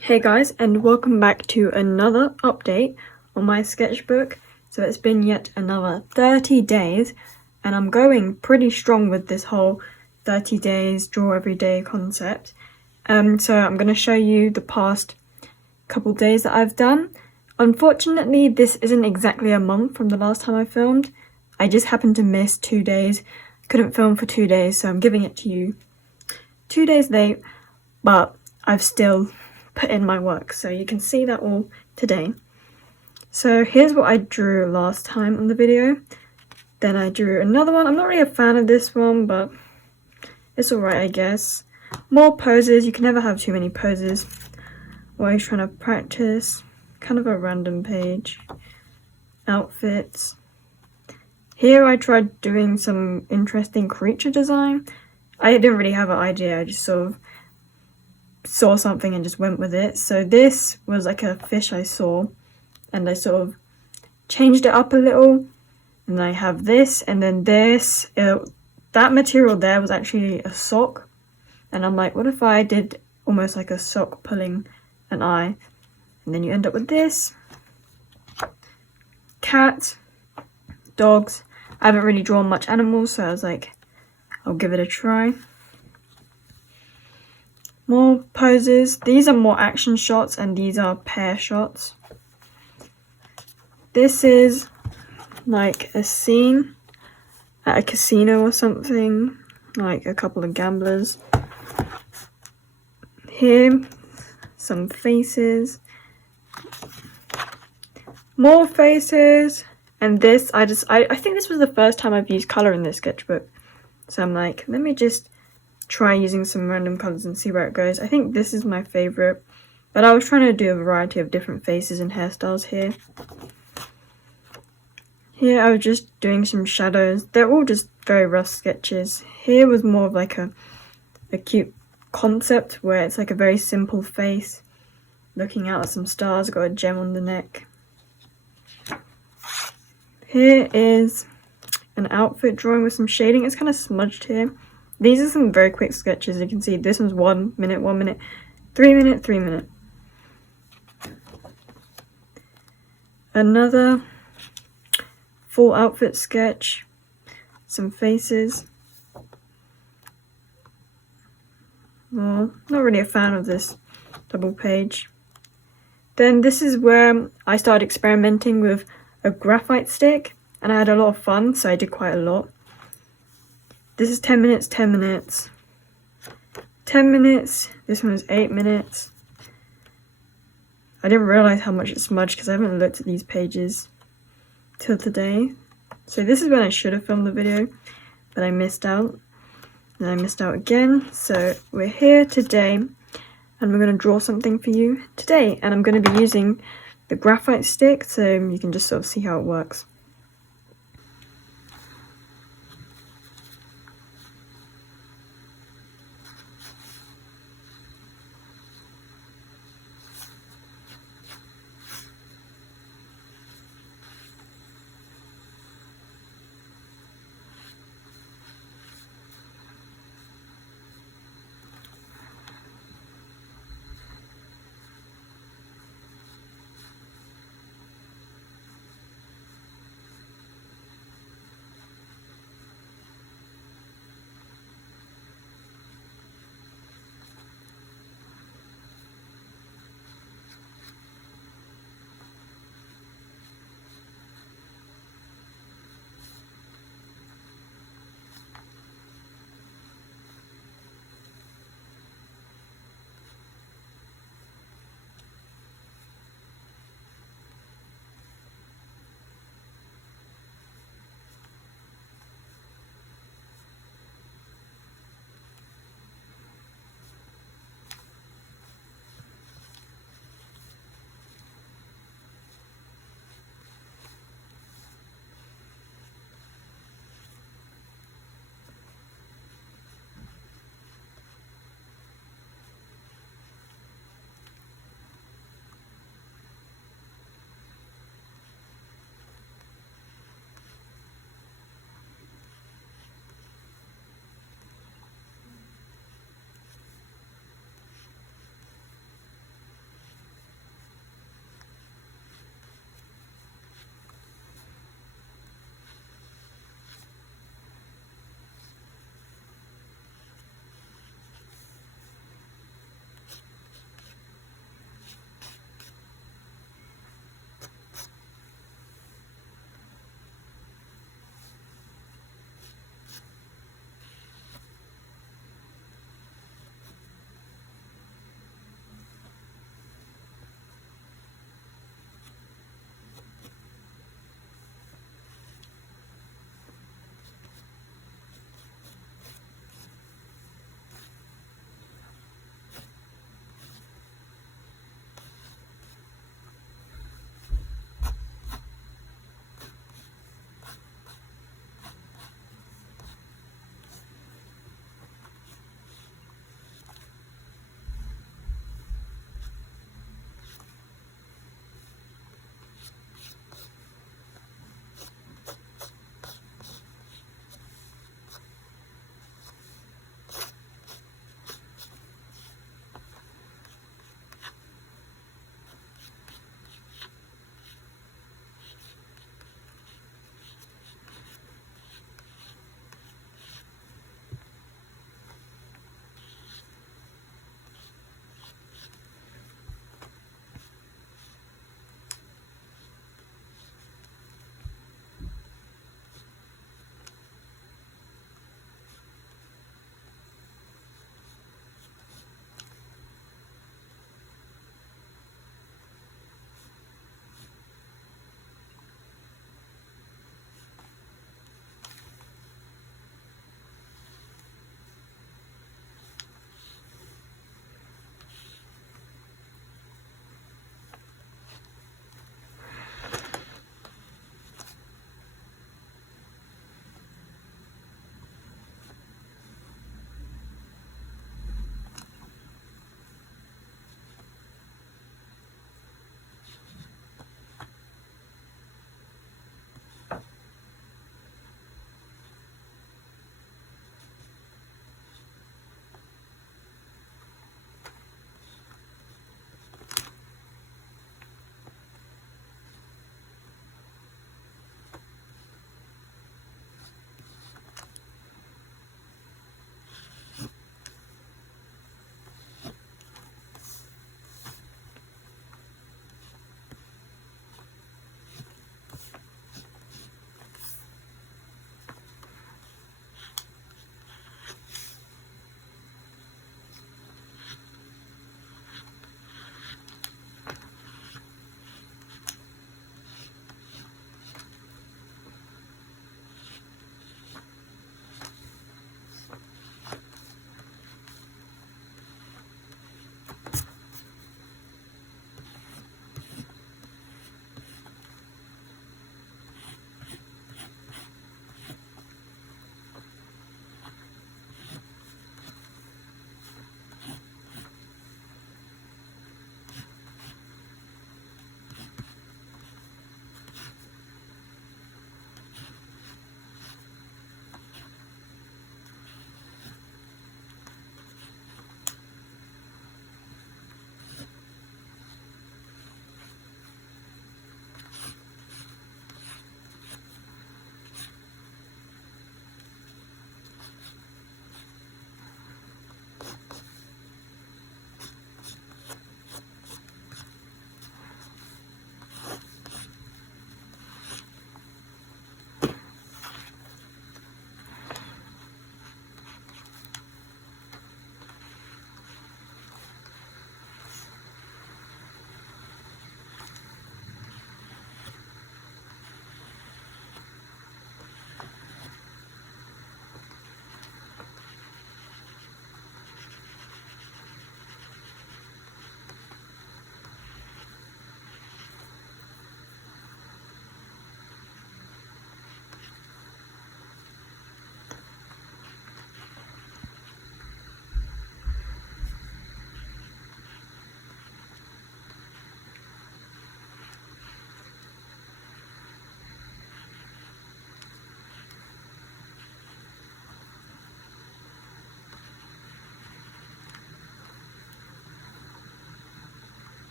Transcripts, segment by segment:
Hey guys, and welcome back to another update on my sketchbook. So it's been yet another 30 days and I'm going pretty strong with this whole 30 days draw every day concept. So I'm going to show you the past couple days that I've done. Unfortunately, this isn't exactly a month from the last time I filmed. I just happened to miss 2 days. Couldn't film for 2 days, so I'm giving it to you 2 days late, but I've still put in my work, so you can see that all today. So here's what I drew last time on the video. Then I drew another one. I'm not really a fan of this one, but it's alright, I guess. More poses. You can never have too many poses. Always trying to practice. Kind of a random page. Outfits. Here I tried doing some interesting creature design. I didn't really have an idea, I just sort of saw something and just went with it. So this was like a fish I saw and I sort of changed it up a little, and I have this and then this. That material there was actually a sock, and I'm like, what if I did almost like a sock pulling an eye, and then you end up with this. Cat, dogs. I haven't really drawn much animals, so I was like, I'll give it a try. More poses. These are more action shots and these are pair shots. This is like a scene at a casino or something, like a couple of gamblers. Here, some faces. More faces. And this, I think this was the first time I've used colour in this sketchbook. So I'm like, let me just try using some random colours and see where it goes. I think this is my favourite, but I was trying to do a variety of different faces and hairstyles here. Here I was just doing some shadows. They're all just very rough sketches. Here was more of like a cute concept where it's like a very simple face looking out at some stars, got a gem on the neck. Here is an outfit drawing with some shading. It's kind of smudged here. These are some very quick sketches. You can see this one's 1 minute, 1 minute, 3 minute, 3 minute. Another full outfit sketch. Some faces. Well, not really a fan of this double page. Then this is where I started experimenting with a graphite stick, and I had a lot of fun, so I did quite a lot. This is 10 minutes, 10 minutes, 10 minutes. This one is 8 minutes. I didn't realize how much it smudged because I haven't looked at these pages till today. So this is when I should have filmed the video, but I missed out. And I missed out again. So we're here today, and we're going to draw something for you today. And I'm going to be using the graphite stick, so you can just sort of see how it works.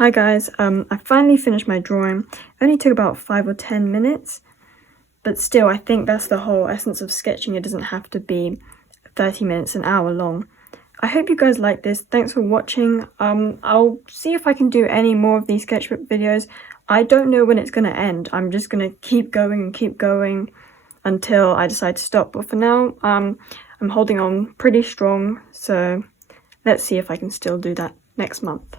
Hi guys, I finally finished my drawing. It only took about 5 or 10 minutes, but still I think that's the whole essence of sketching. It doesn't have to be 30 minutes, an hour long. I hope you guys like this. Thanks for watching. I'll see if I can do any more of these sketchbook videos. I don't know when it's going to end. I'm just going to keep going until I decide to stop. But for now, I'm holding on pretty strong, so let's see if I can still do that next month.